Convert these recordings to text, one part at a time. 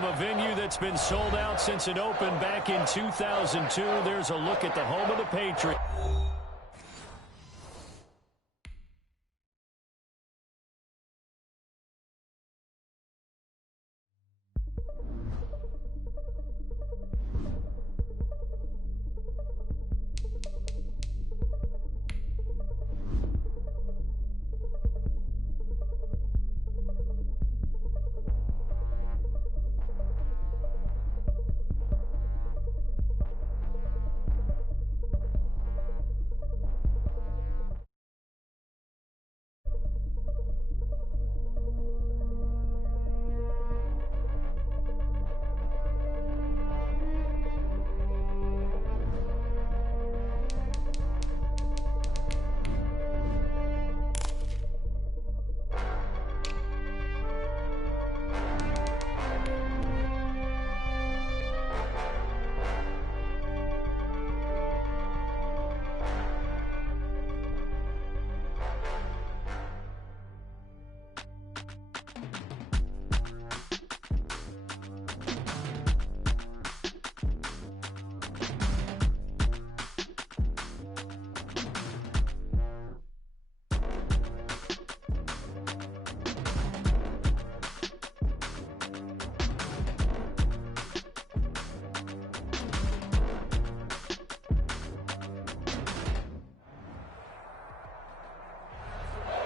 From a venue that's been sold out since it opened back in 2002, there's a look at the home of the Patriots.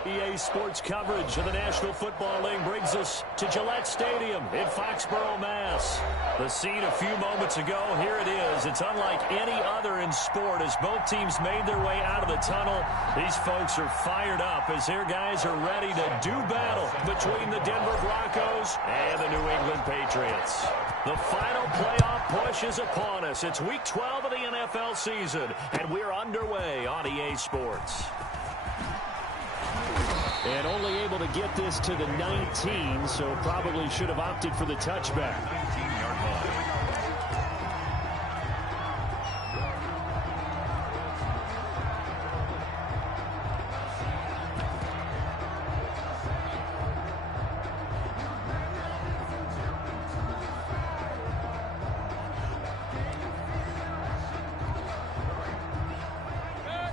EA Sports coverage of the National Football League brings us to Gillette Stadium in Foxborough, Mass. The scene a few moments ago, here it is. It's unlike any other in sport as both teams made their way out of the tunnel. These folks are fired up as their guys are ready to do battle between the Denver Broncos and the New England Patriots. The final playoff push is upon us. It's Week 12 of the NFL season, and we're underway on EA Sports. And only able to get this to the 19, so probably should have opted for the touchback. 19-yard line.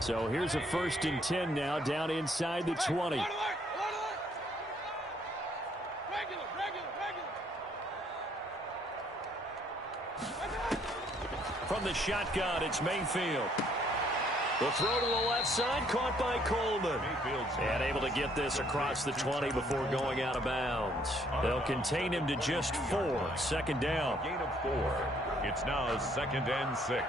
So here's a 1st and 10 now down inside the 20. From the shotgun, it's Mayfield. The throw to the left side, caught by Coleman. And able to get this across the 20 before going out of bounds. They'll contain him to just 4. 2nd down. Gain of 4. It's now 2nd and 6.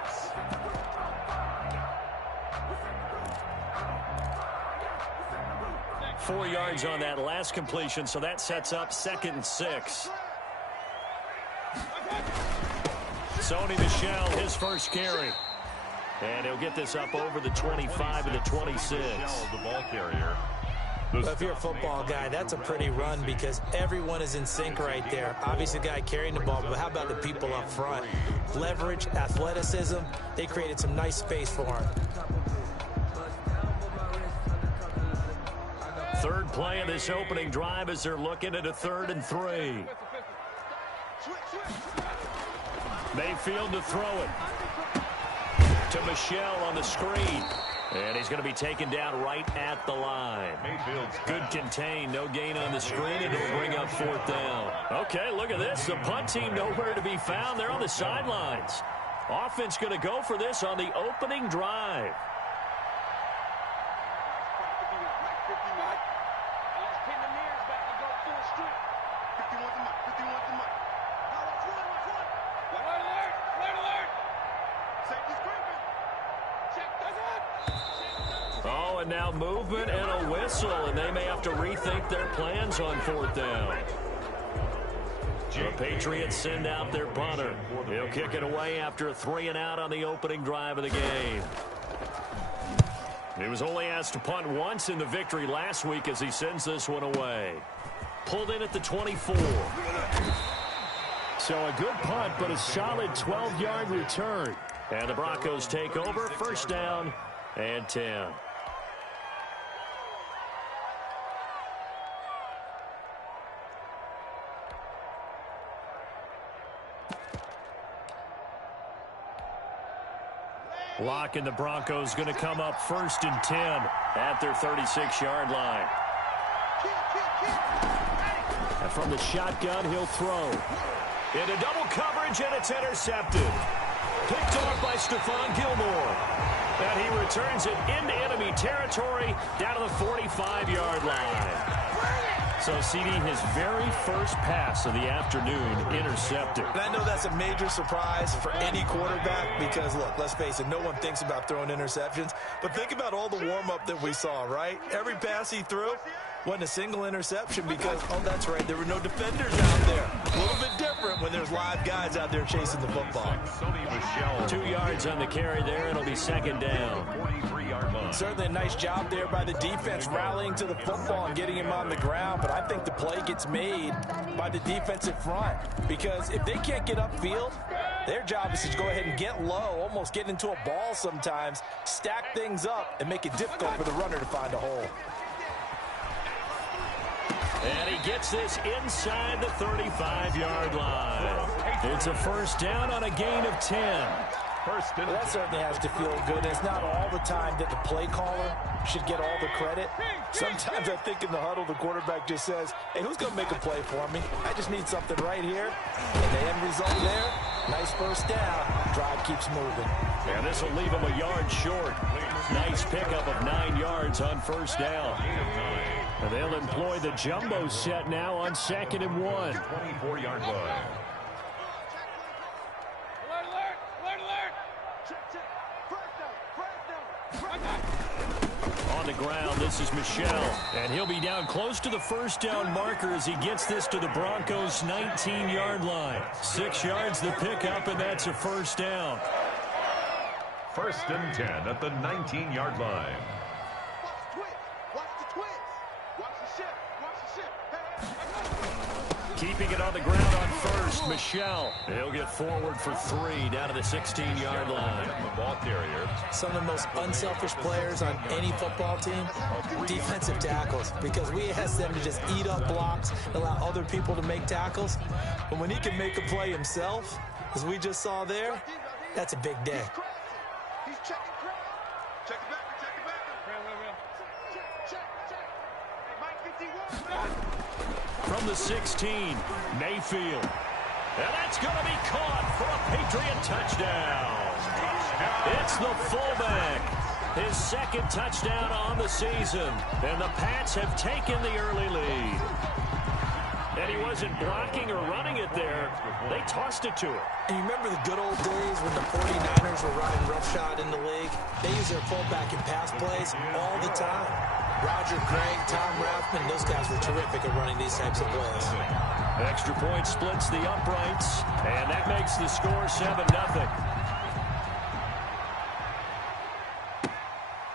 Four yards on that last completion, so that sets up 2nd and 6. Sony Michel, his first carry. And he'll get this up over the 25 and the 26. The ball carrier. Well, if you're a football guy, that's a pretty run because everyone is in sync right there. Obviously, the guy carrying the ball, but how about the people up front? Leverage, athleticism, they created some nice space for him. Third play of this opening drive as they're looking at a 3rd and 3. Mayfield to throw it. To Michel on the screen. And he's going to be taken down right at the line. Mayfield's good contain. No gain on the screen, and it'll bring up 4th down. Okay, look at this. The punt team nowhere to be found. They're on the sidelines. Offense going to go for this on the opening drive. Oh, and now movement and a whistle, and they may have to rethink their plans on 4th down. The Patriots send out their punter. He'll kick it away after a 3-and-out on the opening drive of the game. He was only asked to punt once in the victory last week as he sends this one away. Pulled in at the 24. So a good punt, but a solid 12-yard return. And the Broncos take over, 1st down and 10. Lock and the Broncos going to come up 1st and 10 at their 36-yard line. And from the shotgun, he'll throw. Into double coverage, and it's intercepted. Picked off by Stephon Gilmore. And he returns it into enemy territory down to the 45-yard line. So, CD, his very first pass of the afternoon intercepted. And I know that's a major surprise for any quarterback because, look, let's face it, no one thinks about throwing interceptions. But think about all the warm-up that we saw, right? Every pass he threw wasn't a single interception because, oh, that's right, there were no defenders out there. A little bit different when there's live guys out there chasing the football. 2 yards on the carry there. It'll be 2nd down. Certainly a nice job there by the defense rallying to the football and getting him on the ground. But I think the play gets made by the defensive front because if they can't get upfield, their job is to go ahead and get low, almost get into a ball sometimes, stack things up, and make it difficult for the runner to find a hole. And he gets this inside the 35-yard line. It's a 1st down on a gain of 10. That certainly has to feel good. It's not all the time that the play caller should get all the credit. Sometimes I think in the huddle, the quarterback just says, hey, who's going to make a play for me? I just need something right here. And the end result there, nice 1st down. Drive keeps moving. And this will leave him a yard short. Nice pickup of 9 yards on 1st down. And they'll employ the jumbo set now on 2nd and 1. 24-yard line. On the ground, this is Michel. And he'll be down close to the 1st down marker as he gets this to the Broncos' 19-yard line. 6 yards the pickup, and that's a 1st down. 1st and 10 at the 19-yard line. Keeping it on the ground on 1st, Michel. He'll get forward for 3 down to the 16-yard line. The ball carrier. Some of the most unselfish players on any football team, defensive tackles, because we ask them to just eat up blocks, allow other people to make tackles. But when he can make a play himself, as we just saw there, that's a big day. He's checking crowd. Check it back. Check it back. Check. Hey, Mike 51. From the 16, Mayfield. And that's going to be caught for a Patriot touchdown. It's the fullback. His 2nd touchdown on the season. And the Pats have taken the early lead. And he wasn't blocking or running it there. They tossed it to him. And you remember the good old days when the 49ers were running roughshod in the league? They use their fullback in pass plays all the time. Roger Craig, Tom Rathman, those guys were terrific at running these types of plays. Extra point splits the uprights, and that makes the score 7-0.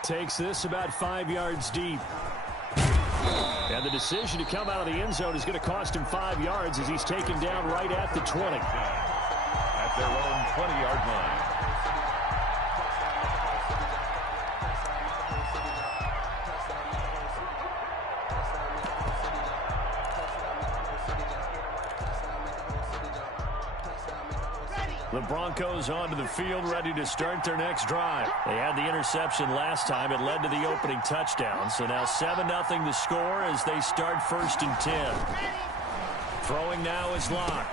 Takes this about 5 yards deep. And the decision to come out of the end zone is going to cost him 5 yards as he's taken down right at the 20. At their own 20-yard line. The Broncos onto the field, ready to start their next drive. They had the interception last time. It led to the opening touchdown. So now 7-0 the score as they start 1st and 10. Throwing now is Locke.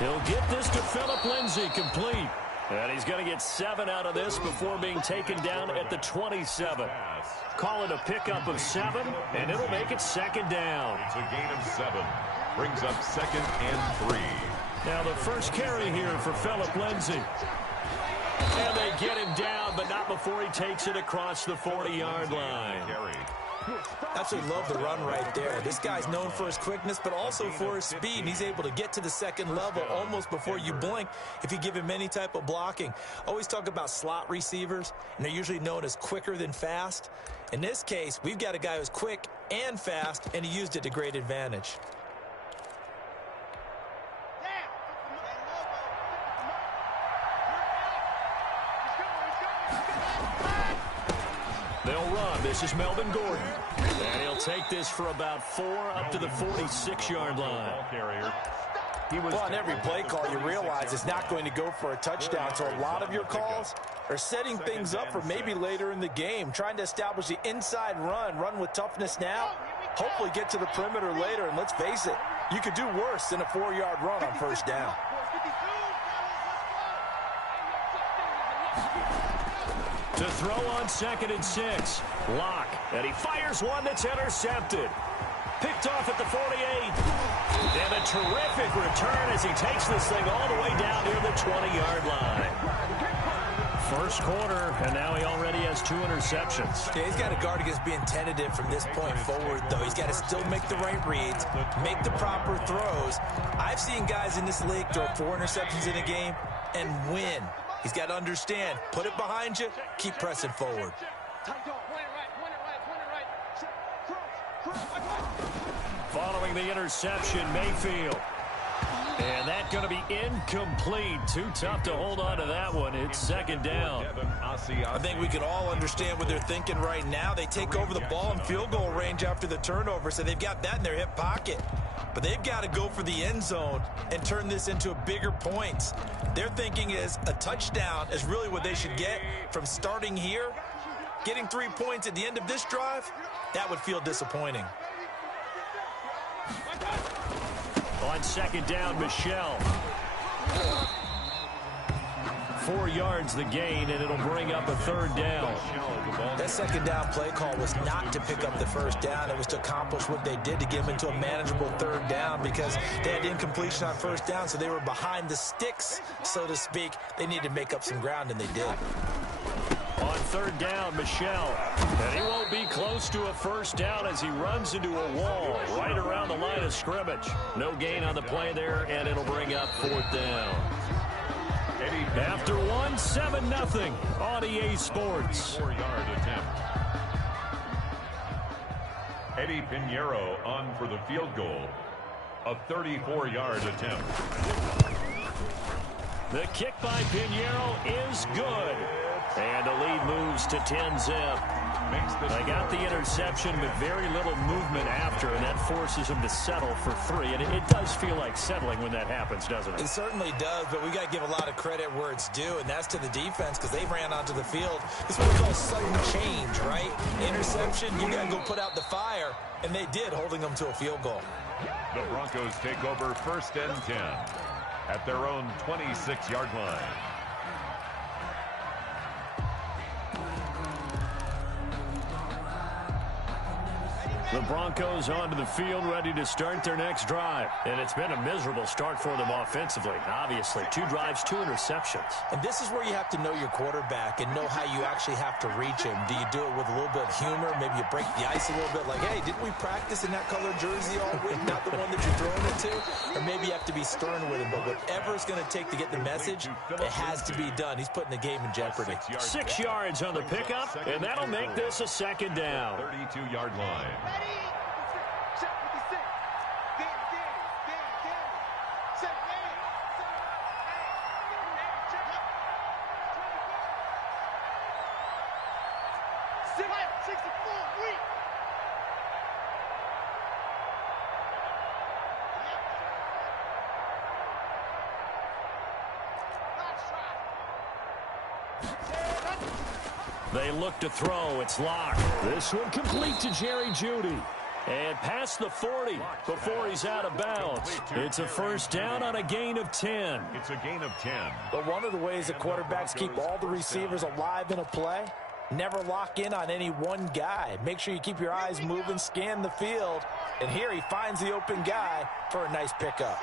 He'll get this to Phillip Lindsay, complete. And he's going to get 7 out of this before being taken down at the 27. Call it a pickup of 7, and it'll make it 2nd down. It's a gain of 7. Brings up 2nd and 3. Now the first carry here for Phillip Lindsay. And they get him down, but not before he takes it across the 40-yard line. Absolutely love the run right there. This guy's known for his quickness, but also for his speed. And he's able to get to the 2nd level almost before you blink if you give him any type of blocking. Always talk about slot receivers, and they're usually known as quicker than fast. In this case, we've got a guy who's quick and fast, and he used it to great advantage. They'll run. This is Melvin Gordon. And he'll take this for about 4 up to the 46-yard line. Well, on every play call, you realize it's not going to go for a touchdown. So a lot of your calls or setting things up for maybe later in the game, trying to establish the inside run with toughness now, hopefully get to the perimeter later, and let's face it, you could do worse than a 4-yard run on first down. To throw on 2nd and 6. Lock. And he fires one that's intercepted. Picked off at the 48. And a terrific return as he takes this thing all the way down near the 20-yard line. First quarter, and now he already has 2 interceptions. Yeah, he's got to guard against being tentative from this point forward, though. He's got to still make the right reads, make the proper throws. I've seen guys in this league throw 4 interceptions in a game and win. He's got to understand, put it behind you, keep pressing forward. Following the interception, Mayfield. And that's going to be incomplete. Too tough to hold on to that one. It's 2nd down. I think we can all understand what they're thinking right now. They take over the ball in field goal range after the turnover, so they've got that in their hip pocket. But they've got to go for the end zone and turn this into a bigger points. Their thinking is a touchdown is really what they should get from starting here. Getting 3 points at the end of this drive, that would feel disappointing. On 2nd down, Michelle. 4 yards the gain, and it'll bring up a 3rd down. That 2nd down play call was not to pick up the 1st down. It was to accomplish what they did to get them into a manageable 3rd down because they had incompletion on 1st down, so they were behind the sticks, so to speak. They needed to make up some ground, and they did. On 3rd down, Michelle. And he won't be close to a 1st down as he runs into a wall right around the line of scrimmage. No gain on the play there, and it'll bring up 4th down. After one, 7-0 on EA Sports. 4-yard attempt. Eddie Pinheiro on for the field goal. A 34-yard attempt. The kick by Pinheiro is good. And the lead moves to 10-zip. They got the interception, but very little movement after, and that forces them to settle for 3. And it does feel like settling when that happens, doesn't it? It certainly does, but we got to give a lot of credit where it's due, and that's to the defense because they ran onto the field. This is what we call sudden change, right? Interception, you got to go put out the fire, and they did, holding them to a field goal. The Broncos take over 1st and 10 at their own 26-yard line. The Broncos onto the field, ready to start their next drive. And it's been a miserable start for them offensively. Obviously, 2 drives, 2 interceptions. And this is where you have to know your quarterback and know how you actually have to reach him. Do you do it with a little bit of humor? Maybe you break the ice a little bit like, hey, didn't we practice in that colored jersey all week? Not the one that you're throwing it to? Or maybe you have to be stern with him. But whatever it's going to take to get the message, it has to be done. He's putting the game in jeopardy. 6 yards on the pickup, and that'll make this a 2nd down. 32-yard line. They look to throw. It's locked. This one complete to Jerry Jeudy. And past the 40 before he's out of bounds. It's a 1st down on a gain of 10. It's a gain of 10. But one of the ways that quarterbacks keep all the receivers alive in a play, never lock in on any one guy. Make sure you keep your eyes moving, scan the field. And here he finds the open guy for a nice pickup.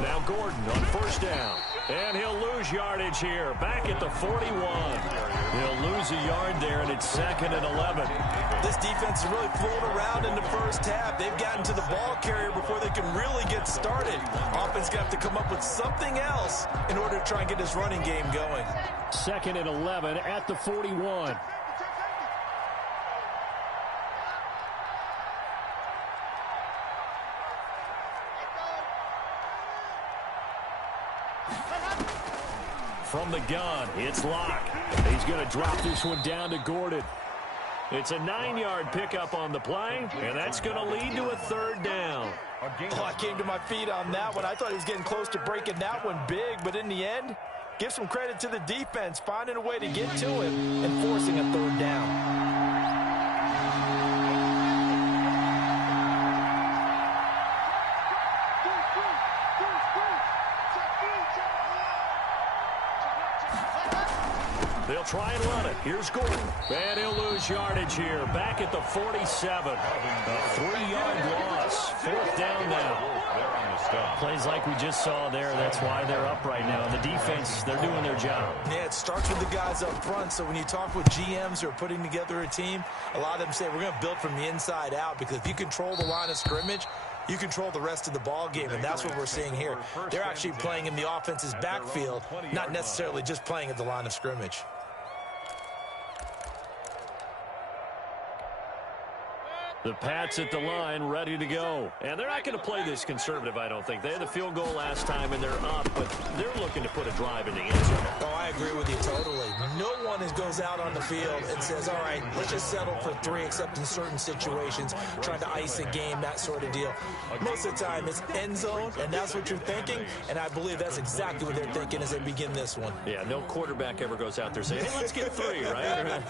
Now Gordon on 1st down. And he'll lose yardage here. Back at the 41. He'll lose a yard there, and it's 2nd and 11. This defense is really flown around in the first half. They've gotten to the ball carrier before they can really get started. Offense going to have to come up with something else in order to try and get this running game going. 2nd and 11 at the 41. From the gun, it's Locke. He's going to drop this one down to Gordon. It's a 9-yard pickup on the play, and that's going to lead to a 3rd down. Oh, I came to my feet on that one. I thought he was getting close to breaking that one big, but in the end, Give some credit to the defense, finding a way to get to him and forcing a third down. They'll try and run it. Here's Gordon. And he'll lose yardage here. Back at the 47. A 3-yard loss. Fourth down now. Plays like we just saw there. That's why they're up right now. The defense, they're doing their job. Yeah, it starts with the guys up front. So when you talk with GMs who are putting together a team, a lot of them say we're going to build from the inside out, because if you control the line of scrimmage, you control the rest of the ball game, and that's what we're seeing here. They're actually playing in the offense's backfield, not necessarily just playing at the line of scrimmage. The Pats at the line, ready to go. And they're not going to play this conservative, I don't think. They had the field goal last time, and they're up, but they're looking to put a drive in the end zone. Oh, I agree with you totally. No one goes out on the field and says, all right, let's just settle for 3, except in certain situations, trying to ice a game, that sort of deal. Most of the time, it's end zone, and that's what you're thinking, and I believe that's exactly what they're thinking as they begin this one. Yeah, no quarterback ever goes out there saying, hey, let's get 3, right?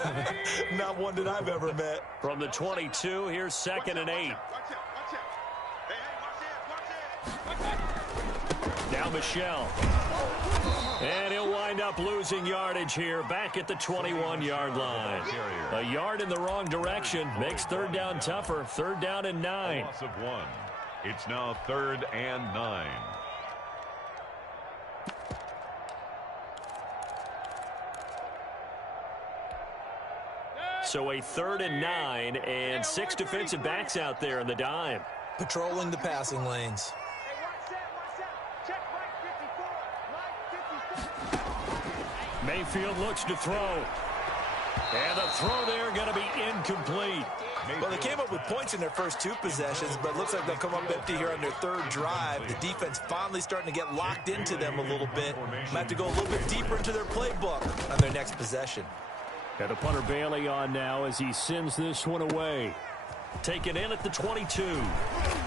Not one that I've ever met. From the 22, here's 2nd and 8. Now Michelle. And he'll wind up losing yardage here, back at the 21-yard line. A yard in the wrong direction makes third down tougher. 3rd down and 9. Loss of 1. It's now 3rd and 9. So a 3rd and 9, and 6 defensive backs out there in the dime. Patrolling the passing lanes. Mayfield looks to throw. And the throw there going to be incomplete. Well, they came up with points in their first 2 possessions, but it looks like they'll come up empty here on their 3rd drive. The defense finally starting to get locked into them a little bit. Might have to go a little bit deeper into their playbook on their next possession. Got the punter Bailey on now as he sends this one away. Taken in at the 22.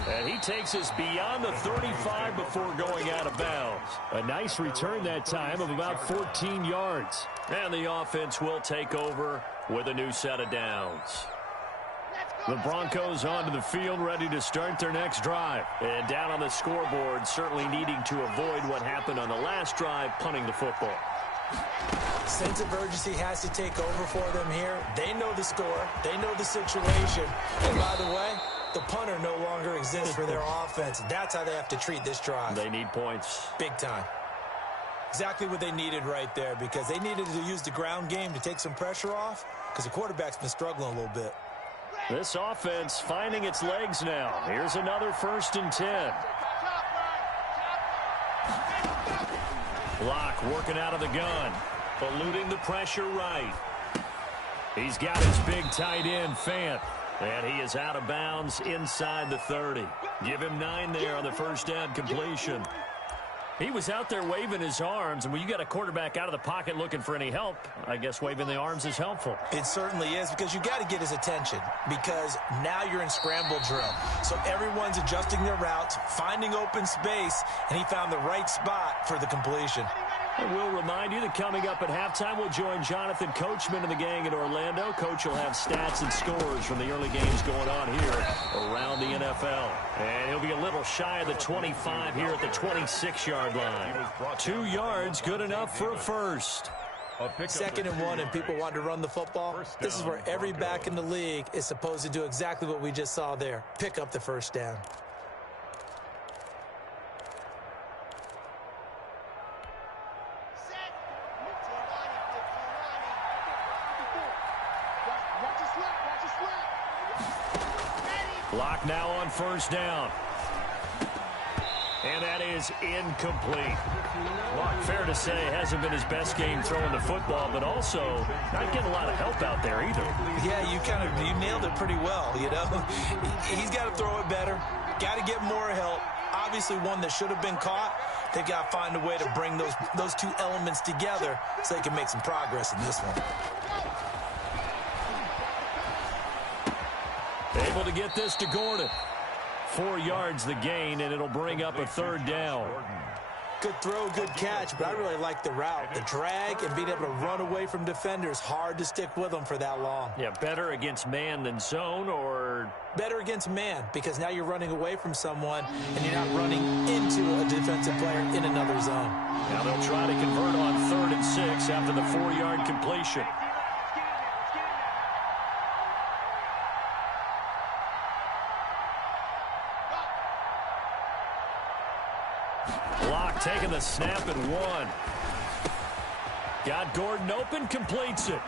And he takes us beyond the 35 before going out of bounds. A nice return that time of about 14 yards. And the offense will take over with a new set of downs. The Broncos onto the field, ready to start their next drive. And down on the scoreboard, certainly needing to avoid what happened on the last drive, punting the football. Sense of urgency has to take over for them here. They know the score. They know the situation. And by the way, the punter no longer exists for their offense. That's how they have to treat this drive. They need points. Big time. Exactly what they needed right there, because they needed to use the ground game to take some pressure off, because the quarterback's been struggling a little bit. This offense finding its legs now. Here's another 1st and 10. Block working out of the gun. Eluding the pressure right. He's got his big tight end, Fant. And he is out of bounds inside the 30. Give him 9 there on the first down completion. He was out there waving his arms, and when you got a quarterback out of the pocket looking for any help, I guess waving the arms is helpful. It certainly is, because you got to get his attention, because now you're in scramble drill. So everyone's adjusting their routes, finding open space, and he found the right spot for the completion. And we'll remind you that coming up at halftime, we'll join Jonathan Coachman and the gang in Orlando. Coach will have stats and scores from the early games going on here around the NFL. And he'll be a little shy of the 25 here at the 26-yard line. 2 yards, good enough for a first. 2nd and 1, and people want to run the football. This is where every back in the league is supposed to do exactly what we just saw there. Pick up the first down. Block now on first down. And that is incomplete. Fair to say, hasn't been his best game throwing the football, but also not getting a lot of help out there either. Yeah, you nailed it pretty well, you know. He's got to throw it better. Got to get more help. Obviously one that should have been caught. They've got to find a way to bring those 2 elements together so they can make some progress in this one. Able to get this to Gordon. 4 yards the gain, and it'll bring up a 3rd down. Good throw, good catch, but I really like the route. The drag and being able to run away from defenders, hard to stick with them for that long. Yeah, better against man than zone, or? Better against man, because now you're running away from someone and you're not running into a defensive player in another zone. Now they'll try to convert on 3rd and 6 after the 4-yard completion. Block taking the snap at 1. Got Gordon open, completes it.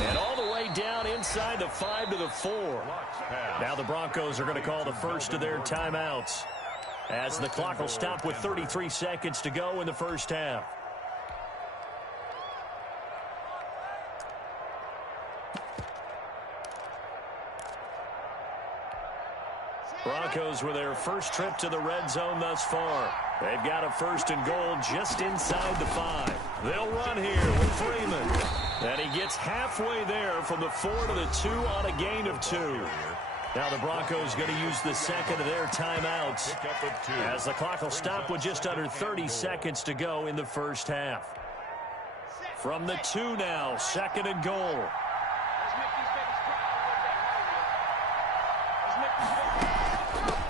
And all the way down inside the 5 to the 4. Now the Broncos are going to call the first of their timeouts, as the clock will stop with 33 seconds to go in the first half. Broncos with their first trip to the red zone thus far. They've got a 1st and goal just inside the 5. They'll run here with Freeman. And he gets halfway there from the 4 to the 2 on a gain of 2. Now the Broncos going to use the second of their timeouts, as the clock will stop with just under 30 seconds to go in the first half. From the 2 now, 2nd and goal.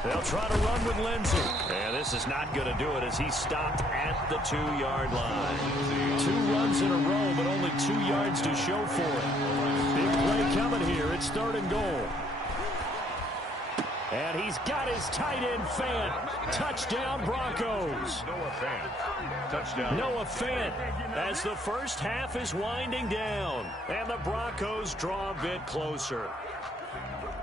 They'll try to run with Lindsey. And this is not going to do it, as he stopped at the 2-yard line. 2 runs in a row, but only 2 yards to show for it. Big play coming here. It's 3rd and goal. And he's got his tight end Fant. Touchdown, Broncos. Noah Fant. Touchdown. Noah Fant, as the first half is winding down. And the Broncos draw a bit closer.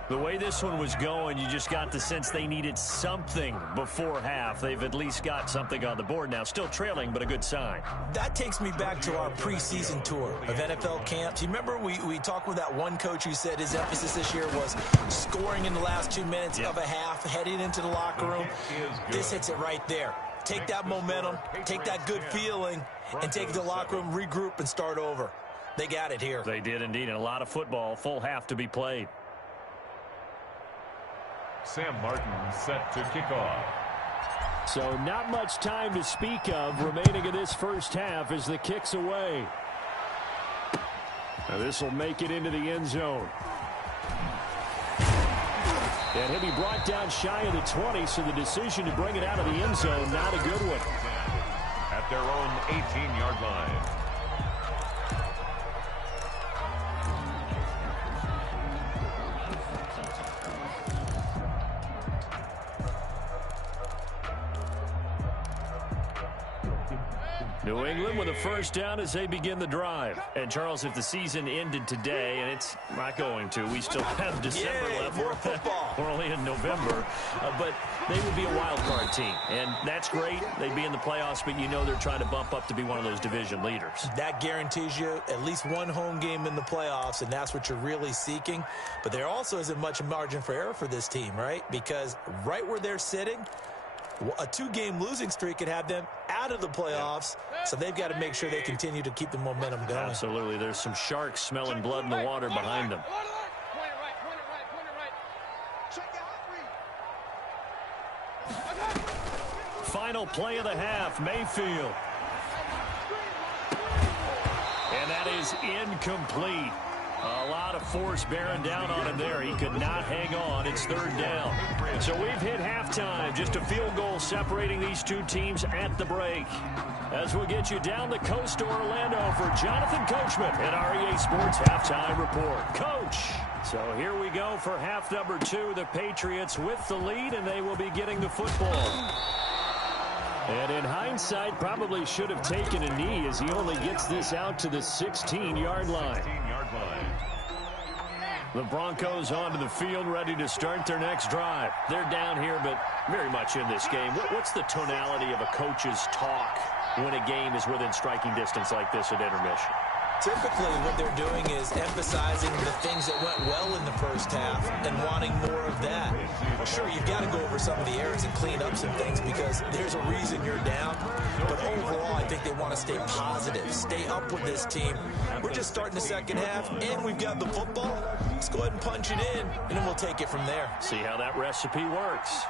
The way this one was going, you just got the sense they needed something before half. They've at least got something on the board now. Still trailing, but a good sign. That takes me back to our preseason tour of NFL camps. You remember we talked with that one coach who said his emphasis this year was scoring in the last 2 minutes of a half, heading into the locker room. This hits it right there. Take that momentum, take that good feeling, and take it to the locker room, regroup, and start over. They got it here. They did indeed, and a lot of football, full half to be played. Sam Martin set to kick off. So not much time to speak of remaining in this first half as the kick's away. Now this will make it into the end zone. And he'll be brought down shy of the 20, so the decision to bring it out of the end zone, not a good one. At their own 18-yard line. New England with a first down as they begin the drive. And, Charles, if the season ended today, and it's not going to, we still have December left. More football. We're only in November. But they would be a wild card team. And that's great. They'd be in the playoffs, but you know they're trying to bump up to be one of those division leaders. That guarantees you at least one home game in the playoffs, and that's what you're really seeking. But there also isn't much margin for error for this team, right? Because right where they're sitting, a 2-game losing streak could have them out of the playoffs, so they've got to make sure they continue to keep the momentum going. Absolutely. There's some sharks smelling blood in the water behind them. Final play of the half, Mayfield. And that is incomplete. A lot of force bearing down on him there. He could not hang on. It's 3rd down. So we've hit halftime. Just a field goal separating these two teams at the break. As we'll get you down the coast to Orlando for Jonathan Coachman at our EA Sports Halftime Report. Coach. So here we go for half number 2. The Patriots with the lead, and they will be getting the football. And in hindsight, probably should have taken a knee as he only gets this out to the 16-yard line. The Broncos onto the field, ready to start their next drive. They're down here, but very much in this game. What's the tonality of a coach's talk when a game is within striking distance like this at intermission? Typically, what they're doing is emphasizing the things that went well in the first half and wanting more of that. Sure, you've got to go over some of the errors and clean up some things because there's a reason you're down. But overall, I think they want to stay positive, stay up with this team. We're just starting the second half, and we've got the football. Let's go ahead and punch it in, and then we'll take it from there. See how that recipe works.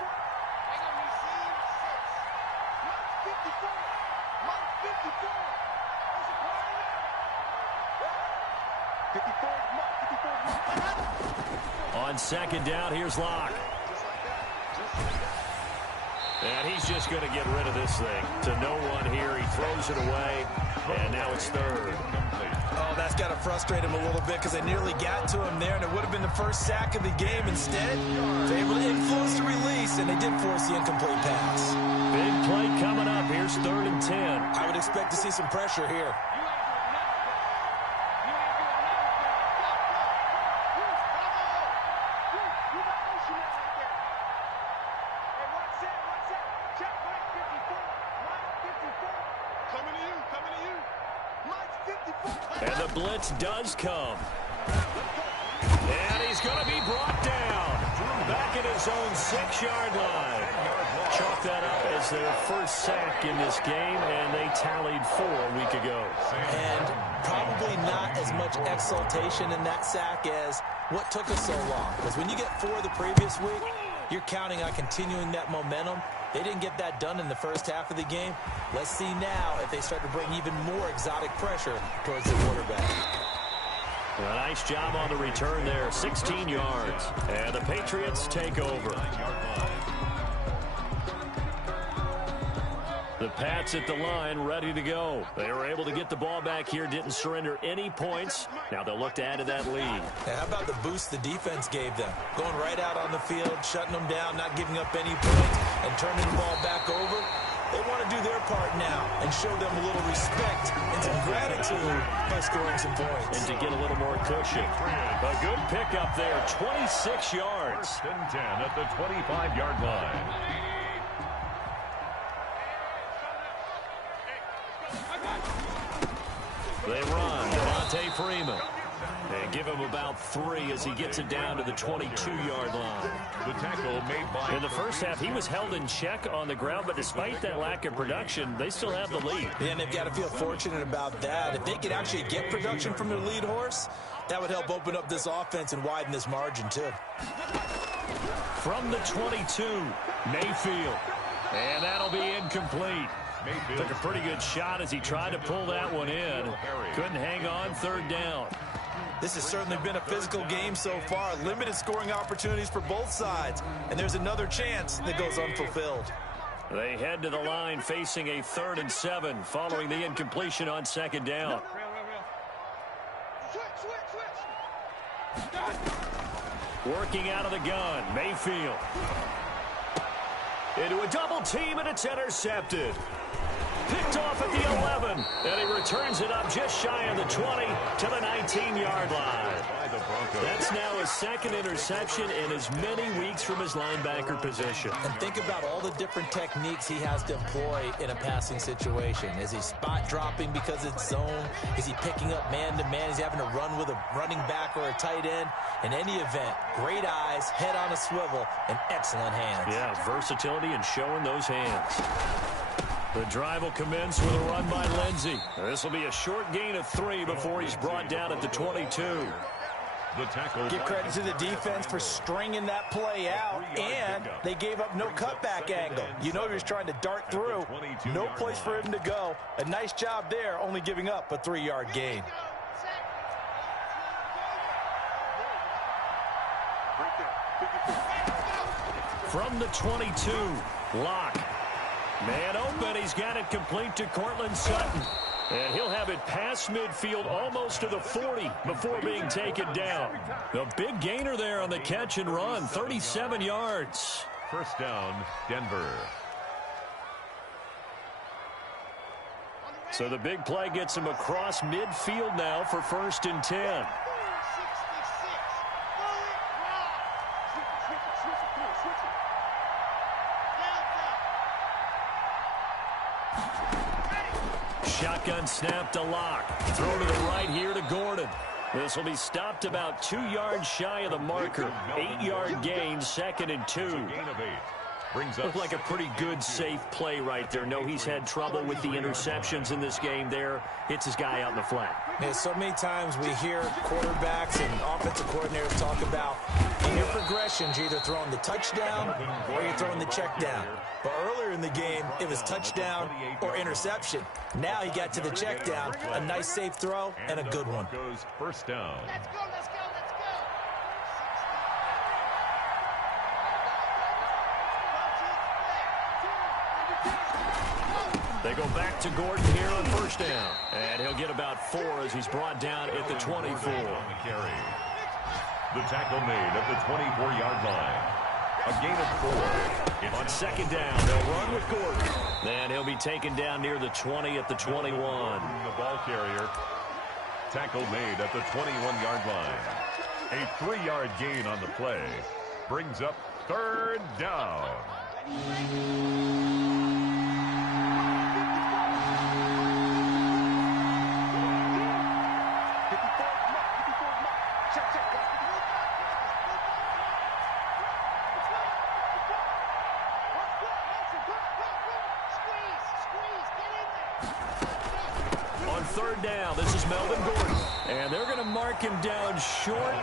On second down, here's Locke. And he's just going to get rid of this thing to no one here. He throws it away, and now it's third. Oh, that's got to frustrate him a little bit because they nearly got to him there, and it would have been the first sack of the game. Instead, they're able to influence the release, and they did force the incomplete pass. Big play coming up. Here's 3rd and 10. I would expect to see some pressure here. And the blitz does come. And he's going to be brought down. Back at his own 6-yard line. Chalk that up as their first sack in this game, and they tallied 4 a week ago. And probably not as much exultation in that sack as what took us so long. Because when you get 4 the previous week, you're counting on continuing that momentum. They didn't get that done in the first half of the game. Let's see now if they start to bring even more exotic pressure towards the quarterback. A nice job on the return there, 16 yards. And the Patriots take over. The Pats at the line, ready to go. They were able to get the ball back here, didn't surrender any points. Now they'll look to add to that lead. How about the boost the defense gave them? Going right out on the field, shutting them down, not giving up any points, and turning the ball back over. They want to do their part now and show them a little respect and some gratitude by scoring some points. And to get a little more cushion. A good pickup there, 26 yards. 1st and 10 at the 25-yard line. They run, Devontae Freeman. And give him about 3 as he gets it down to the 22-yard line. The tackle made by... In the first half, he was held in check on the ground, but despite that lack of production, they still have the lead. Yeah, and they've got to feel fortunate about that. If they could actually get production from their lead horse, that would help open up this offense and widen this margin, too. From the 22, Mayfield. And that'll be incomplete. Took a pretty good shot as he tried to pull that one in. Couldn't hang on, 3rd down. This has certainly been a physical game so far. Limited scoring opportunities for both sides. And there's another chance that goes unfulfilled. They head to the line facing a 3rd and 7 following the incompletion on 2nd down. Working out of the gun, Mayfield. Into a double team, and it's intercepted. Picked off at the 11, and he returns it up just shy of the 20 to the 19-yard line. That's now his 2nd interception in as many weeks from his linebacker position. And think about all the different techniques he has to employ in a passing situation. Is he spot dropping because it's zone? Is he picking up man-to-man? Is he having to run with a running back or a tight end? In any event, great eyes, head on a swivel, and excellent hands. Yeah, versatility and showing those hands. The drive will commence with a run by Lindsey. This will be a short gain of 3 before he's brought down at the 22. The tackle. Give credit to the defense for stringing that play out, and they gave up no cutback angle. You know he was trying to dart through. No place for him to go. A nice job there, only giving up a 3-yard gain. From the 22, Locke. Man open, he's got it complete to Cortland Sutton. And he'll have it past midfield almost to the 40 before being taken down. A big gainer there on the catch and run, 37 yards. 1st down, Denver. So the big play gets him across midfield now for 1st and 10. Shotgun snap to Locke. Throw to the right here to Gordon. This will be stopped about 2 yards shy of the marker. 8-yard gain, 2nd and 2. Gain of 8. Brings up Looked like a pretty good, safe play right there. No, he's had trouble with the interceptions in this game there. Hits his guy out in the flat. Yeah, so many times we hear quarterbacks and offensive coordinators talk about in your progressions, you're either throwing the touchdown or you're throwing the check down. But earlier in the game, it was touchdown or interception. Now he got to the check down, a nice safe throw, and a good one. Goes first down. Let's go, let's go, let's go. They go back to Gordon here on first down. And he'll get about 4 as he's brought down at the 24. On the carry. The tackle made at the 24-yard line. A gain of 4. On second down, they'll run with Gordon. Then he'll be taken down near the 20 at the 21. The ball carrier. Tackle made at the 21-yard line. A 3-yard gain on the play. Brings up third down. Third down, this is Melvin Gordon. And they're going to mark him down short,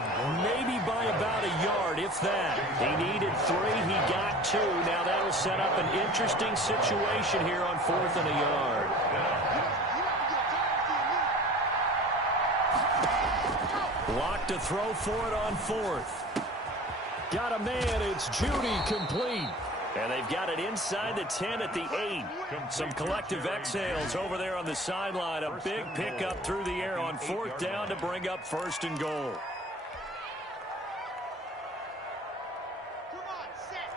maybe by about a yard, if that. He needed 3, he got 2. Now that'll set up an interesting situation here on 4th and a yard. Lock to throw for it on 4th. Got a man, it's Judy, complete. And they've got it inside the 10 at the 8. Some collective exhales over there on the sideline. A big pickup through the air on 4th down to bring up 1st and goal. Come on, set.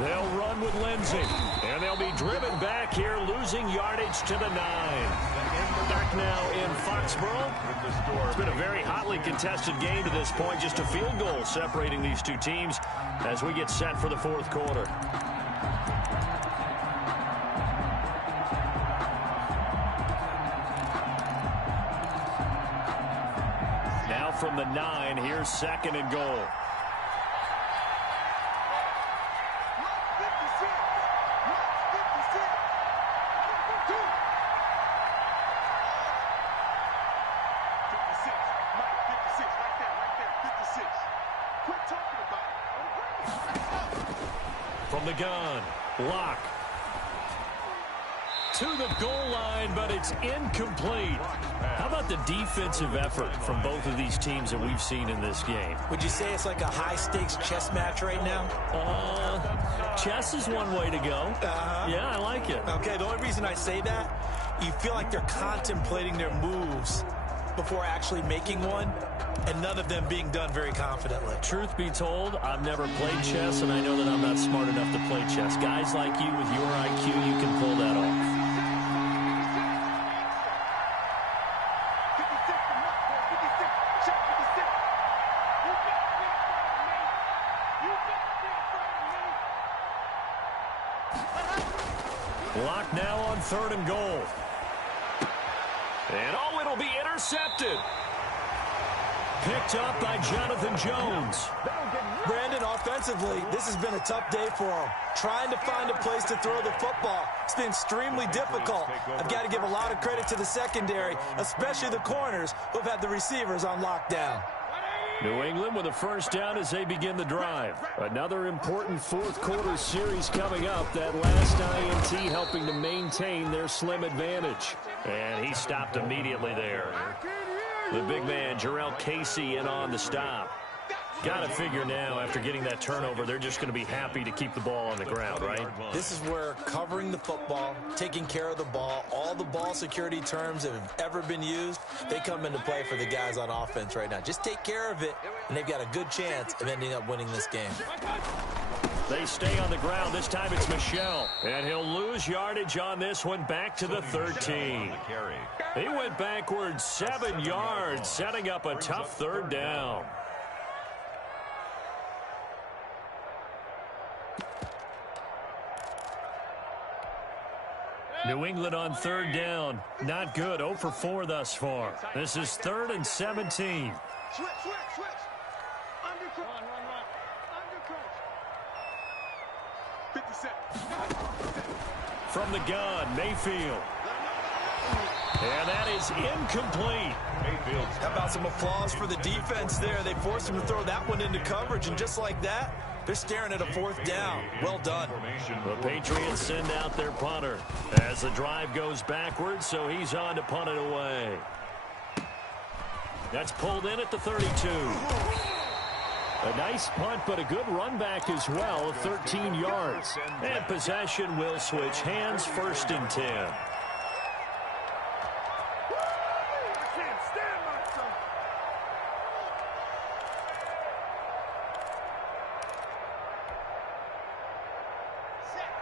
They'll run with Lindsey. And they'll be driven back here, losing yardage to the 9. Back now in Foxborough. It's been a very hotly contested game to this point. Just a field goal separating these two teams as we get set for the 4th quarter. Now from the 9, here's 2nd and goal. From the gun, Locke. To the goal line, but it's incomplete. How about the defensive effort from both of these teams that we've seen in this game? Would you say it's like a high-stakes chess match right now? Chess is one way to go. Yeah, I like it. Okay, the only reason I say that, you feel like they're contemplating their moves before actually making one, and none of them being done very confidently. Truth be told, I've never played chess, and I know that I'm not smart enough to play chess. Guys like you with your IQ, you can pull that off. Lock now on 3rd and goal. And oh, it'll be intercepted. Picked up by Jonathan Jones. Brandon, offensively, this has been a tough day for him. Trying to find a place to throw the football. It's been extremely difficult. I've got to give a lot of credit to the secondary, especially the corners who've had the receivers on lockdown. New England with a first down as they begin the drive. Another important 4th quarter series coming up. That last INT helping to maintain their slim advantage. And he stopped immediately there. The big man, Jarrell Casey, in on the stop. Got to figure now, after getting that turnover, they're just going to be happy to keep the ball on the ground, right? This is where covering the football, taking care of the ball, all the ball security terms that have ever been used, they come into play for the guys on offense right now. Just take care of it, and they've got a good chance of ending up winning this game. They stay on the ground. This time it's Michel. And he'll lose yardage on this one, back to the 13. He went backwards 7 yards, setting up a tough 3rd down. New England on 3rd down. Not good. 0 for 4 thus far. This is 3rd and 17. Switch. From the gun, Mayfield. And that is incomplete. How about some applause for the defense there? They forced him to throw that one into coverage, and just like that, they're staring at a fourth down. Well done. The Patriots send out their punter as the drive goes backwards, so he's on to punt it away. That's pulled in at the 32. A nice punt, but a good run back as well of 13 yards. And possession will switch hands, 1st and 10.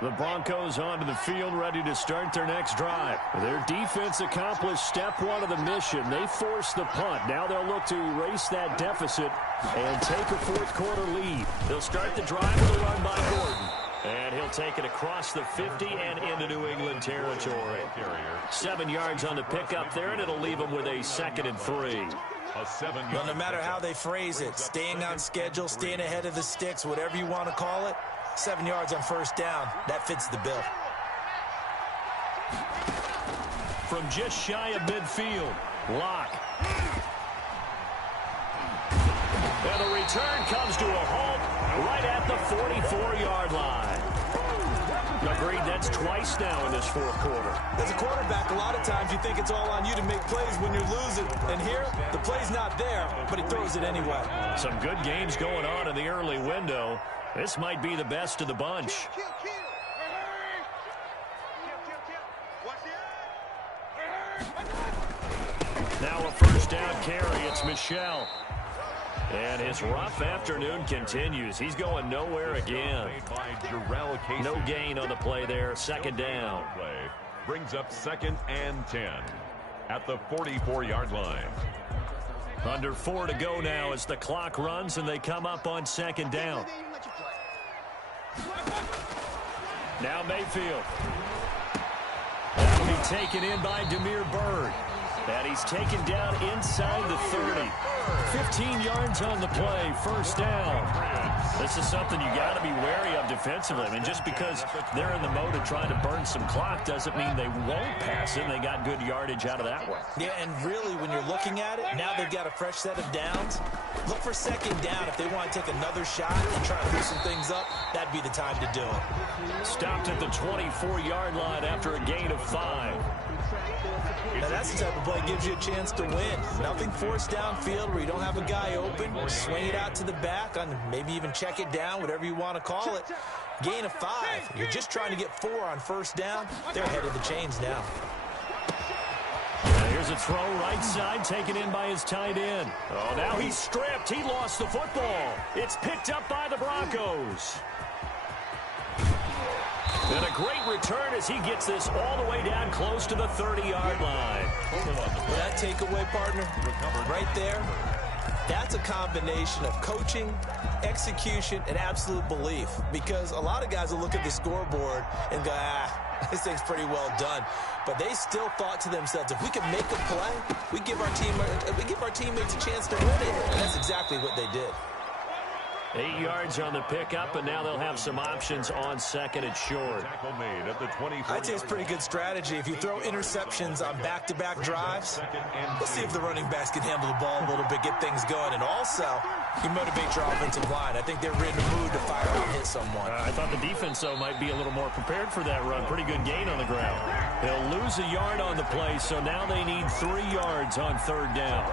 The Broncos onto the field, ready to start their next drive. Their defense accomplished step 1 of the mission. They forced the punt. Now they'll look to erase that deficit and take a 4th quarter lead. They'll start the drive with a run by Gordon. And he'll take it across the 50 and into New England territory. 7 yards on the pickup there, and it'll leave them with a 2nd and 3. Well, no matter how they phrase it, staying on schedule, staying ahead of the sticks, whatever you want to call it, 7 yards on 1st down. That fits the bill. From just shy of midfield, Locke. And the return comes to a halt right at the 44-yard line. Agreed, that's twice now in this 4th quarter. As a quarterback, a lot of times you think it's all on you to make plays when you're losing. And here, the play's not there, but he throws it anyway. Some good games going on in the early window. This might be the best of the bunch. Now a 1st down carry. It's Michel. And his rough afternoon continues. He's going nowhere again. No gain on the play there. 2nd down. Brings up 2nd and 10 at the 44-yard line. Under 4 to go now as the clock runs and they come up on 2nd down. Now Mayfield. That'll be taken in by Damiere Byrd. And he's taken down inside the 30. 15 yards on the play, 1st down. This is something you got to be wary of defensively. I mean, just because they're in the mode of trying to burn some clock doesn't mean they won't pass it. They got good yardage out of that one. Yeah, and really, when you're looking at it, now they've got a fresh set of downs. Look for 2nd down. If they want to take another shot and try to loosen things up, that'd be the time to do it. Stopped at the 24-yard line after a gain of 5. Now that's the type of play that gives you a chance to win. Nothing forced downfield where you don't have a guy open. Swing it out to the back, on maybe even check it down, whatever you want to call it. Gain of 5. You're just trying to get 4 on 1st down. They're ahead of the chains now. Here's a throw right side, taken in by his tight end. Oh, now he's stripped. He lost the football. It's picked up by the Broncos. And a great return as he gets this all the way down close to the 30-yard line. That takeaway, partner, right there, that's a combination of coaching, execution, and absolute belief. Because a lot of guys will look at the scoreboard and go, this thing's pretty well done. But they still thought to themselves, if we can make a play, we give our teammates a chance to win it. And that's exactly what they did. 8 yards on the pickup, and now they'll have some options on 2nd and short. I'd say it's pretty good strategy. If you throw interceptions on back-to-back drives, let's see if the running backs can handle the ball a little bit, get things going, and also you motivate your offensive line. I think they're in the mood to fire out and hit someone. I thought the defense, though, might be a little more prepared for that run. Pretty good gain on the ground. They'll lose a yard on the play, so now they need 3 yards on 3rd down.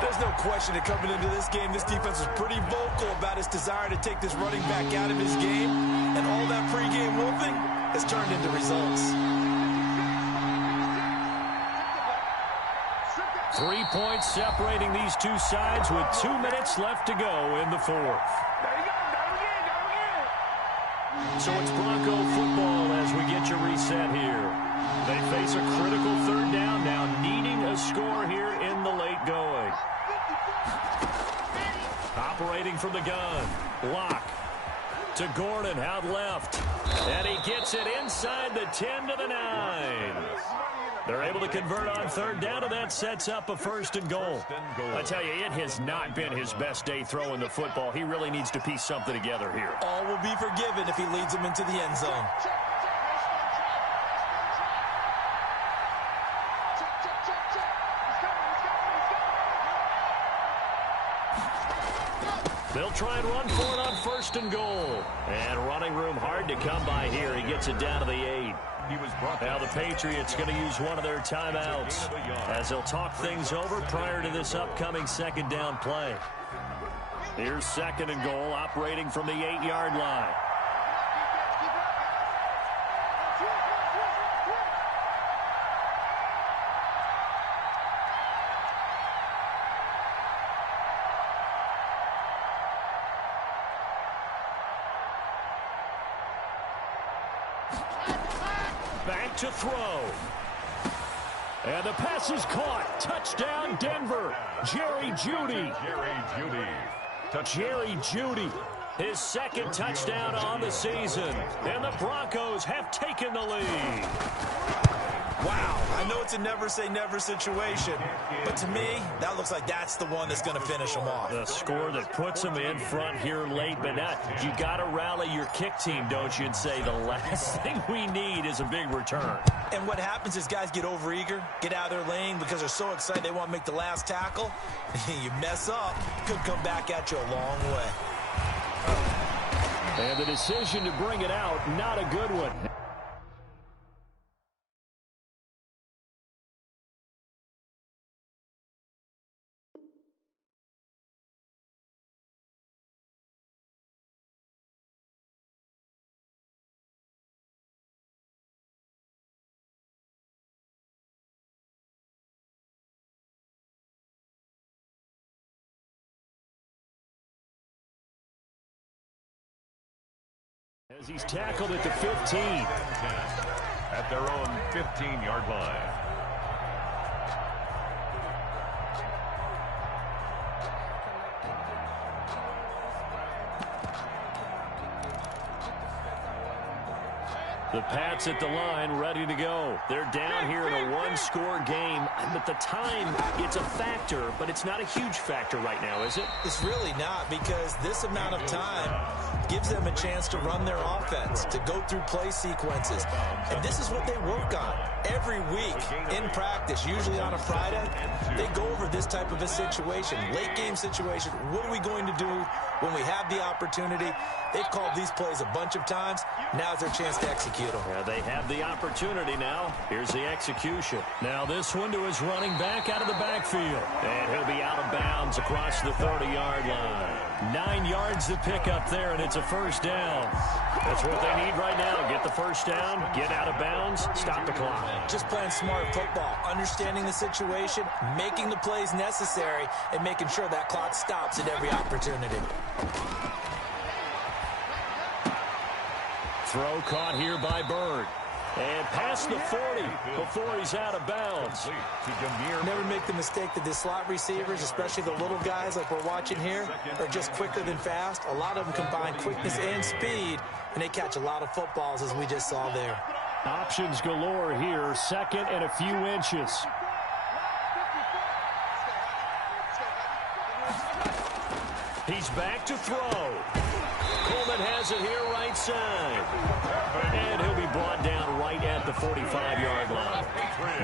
There's no question that coming into this game, this defense was pretty vocal about its desire to take this running back out of his game, and all that pregame wolfing has turned into results. 3 points separating these two sides with 2 minutes left to go in the 4th. So it's Bronco football as we get you reset here. They face a critical 3rd down now, needing a score here in the late going. Operating from the gun, Locke. To Gordon out left. And he gets it inside the 10 to the 9. They're able to convert on third down, and that sets up a 1st and goal. I tell you, it has not been his best day throwing the football. He really needs to piece something together here. All will be forgiven if he leads them into the end zone. They'll try and run for it on 1st and goal. And running room hard to come by here. He gets it down to the 8. Now the Patriots going to use one of their timeouts as they'll talk things over prior to this upcoming 2nd down play. Here's 2nd and goal, operating from the 8-yard line. Back to throw. And the pass is caught. Touchdown, Denver. Jerry Jeudy. Jerry Jeudy. His 2nd touchdown on the season. And the Broncos have taken the lead. Wow, I know it's a never-say-never situation, but to me, that looks like that's the one that's going to finish them off. The score that puts them in front here late, but you got to rally your kick team, don't you, and say the last thing we need is a big return. And what happens is guys get overeager, get out of their lane because they're so excited they want to make the last tackle. You mess up, could come back at you a long way. And the decision to bring it out, not a good one. As he's tackled at the 15. At their own 15-yard line. The Pats at the line, ready to go. They're down here in a one-score game, but the time, it's a factor, but it's not a huge factor right now, is it? It's really not, because this amount of time gives them a chance to run their offense, to go through play sequences. And this is what they work on every week in practice, usually on a Friday. They go over this type of a situation, late-game situation. What are we going to do when we have the opportunity? They've called these plays a bunch of times. Now's their chance to execute them. Yeah, they have the opportunity now. Here's the execution. Now this one to his running back out of the backfield. And he'll be out of bounds across the 30-yard line. 9 yards to pick up there, and it's a 1st down. That's what they need right now. Get the 1st down, get out of bounds, stop the clock. Just playing smart football, understanding the situation, making the plays necessary, and making sure that clock stops at every opportunity. Throw caught here by Bird. And past the 40 before he's out of bounds. Never make the mistake that the slot receivers, especially the little guys like we're watching here, are just quicker than fast. A lot of them combine quickness and speed, and they catch a lot of footballs, as we just saw there. Options galore here, 2nd and a few inches. He's back to throw. Coleman has it here right side. And he'll be brought down right at the 45-yard line.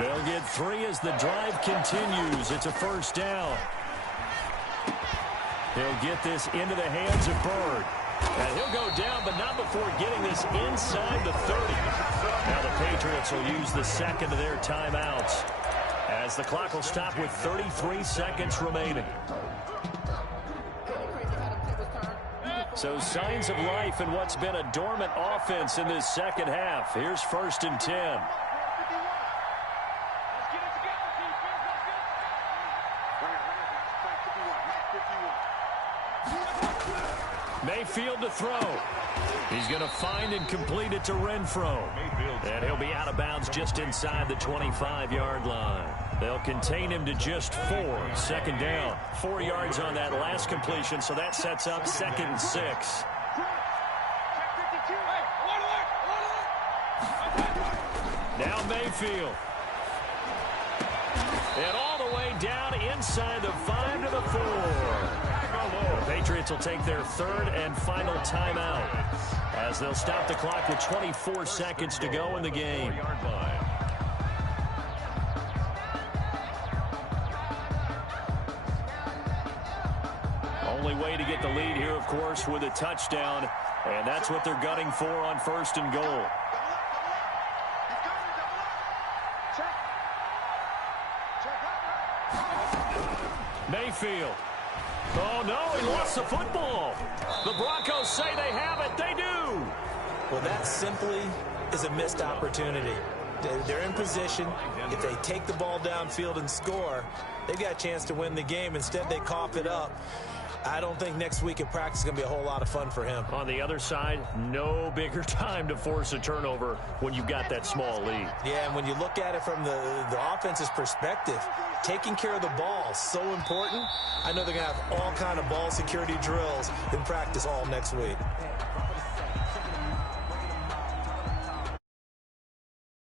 They'll get 3 as the drive continues. It's a 1st down. He'll get this into the hands of Bird. And he'll go down, but not before getting this inside the 30. Now the Patriots will use the 2nd of their timeouts, as the clock will stop with 33 seconds remaining. So signs of life in what's been a dormant offense in this 2nd half. Here's 1st and 10. Mayfield to throw. He's going to find and complete it to Renfro. And he'll be out of bounds just inside the 25-yard line. They'll contain him to just 4. 2nd down. 4 yards on that last completion, so that sets up 2nd and 6. Now Mayfield. And all the way down inside the 5 to the 4. The Patriots will take their third and final timeout as they'll stop the clock with 24 seconds to go in the game. Only way to get the lead here, of course, with a touchdown, and that's what they're gunning for on 1st and goal. Mayfield. Oh, no, he lost the football. The Broncos say they have it. They do. Well, that simply is a missed opportunity. They're in position. If they take the ball downfield and score, they've got a chance to win the game. Instead, they cough it up. I don't think next week in practice is going to be a whole lot of fun for him. On the other side, no bigger time to force a turnover when you've got that small lead. Yeah, and when you look at it from the offense's perspective, taking care of the ball is so important. I know they're going to have all kind of ball security drills in practice all next week.